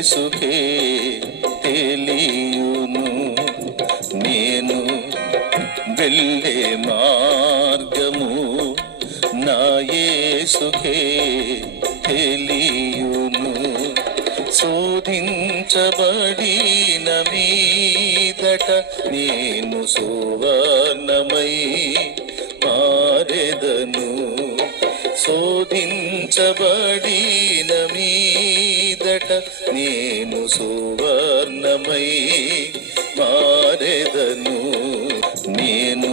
యేసుకే తెలియును. నేను వెళ్ళే మార్గము నా యేసుకే తెలియును. శోధించబడిన మీదట నేను సువర్ణమై మారెదను. శోధించబడిన మీదట నేను సువర్ణమై మారెదను నేను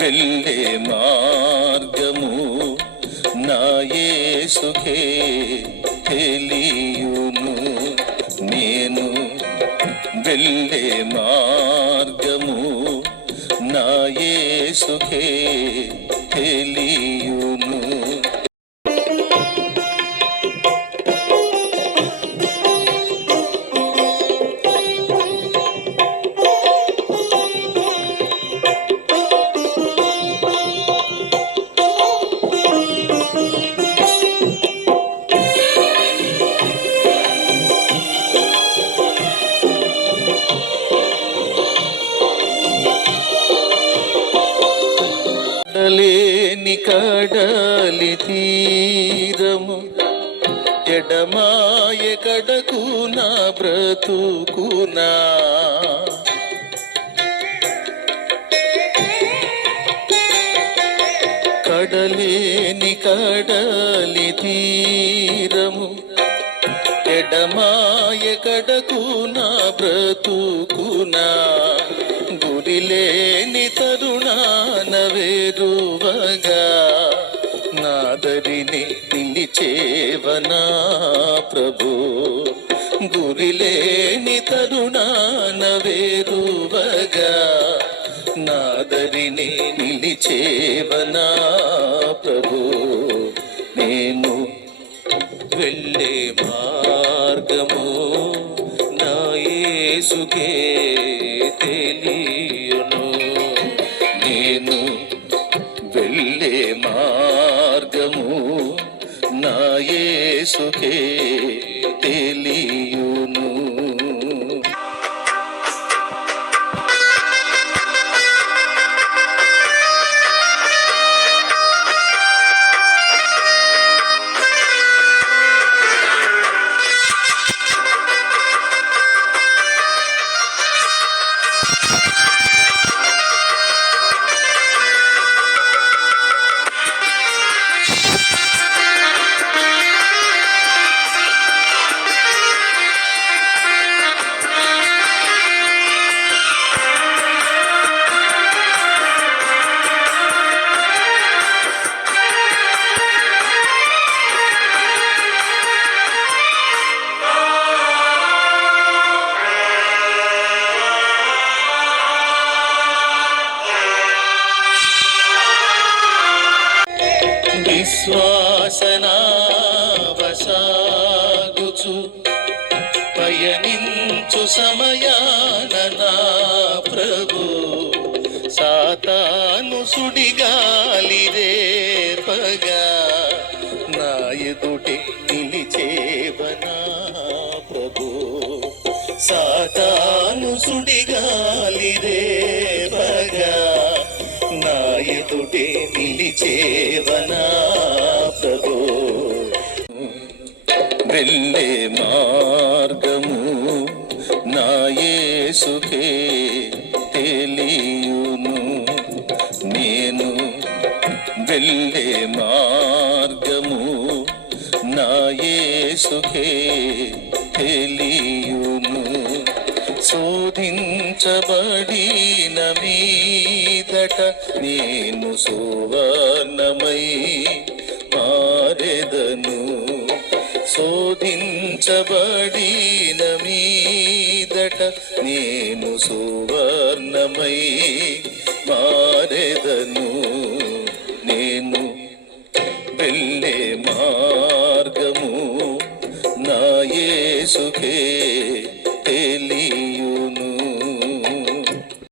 వెళ్ళే మార్గము నా యేసుకే తెలియును. నేను వెళ్ళే మార్గము నా యేసుకే తెలియును. కడలేని కడలి తీరము. ఎడమాయ కడకు నా బ్రతుకునా. కడలేని కడలి తీరము. ఎడమాయ కడకు నా బ్రతుకునా. గురిలేని తరుణాన వేరువగా దేవనా ప్రభు? గురిలేని తరుణాన వేరువగా నాదరిని నిలిచేవనా ప్రభు? నేను వెళ్ళే మార్గము నా యేసుకే తెలియను. నేను వెళ్ళే మార్గము నా యేసుకే వసనా వసాగుచు. పయనించు సమయాన ప్రభు. సాతాను సుడిగాలి రేపగా. నా ఎదుటి నిలిచేవనా ప్రభు. సాతాను సుడిగాలి రేపగా. నా ఎదుటే నిలిచేవనా వెళ్ళే మార్గము నా యేసుకే తెలియును. నేను వెళ్ళే మార్గము నా యేసుకే తెలియును. శోధించబడిన మీదట నేను సువర్ణమై మారెదను శోధించబడిన మీదట నేను సువర్ణమై మారెదను. నేను వెళ్ళే మార్గము నా యేసుకే.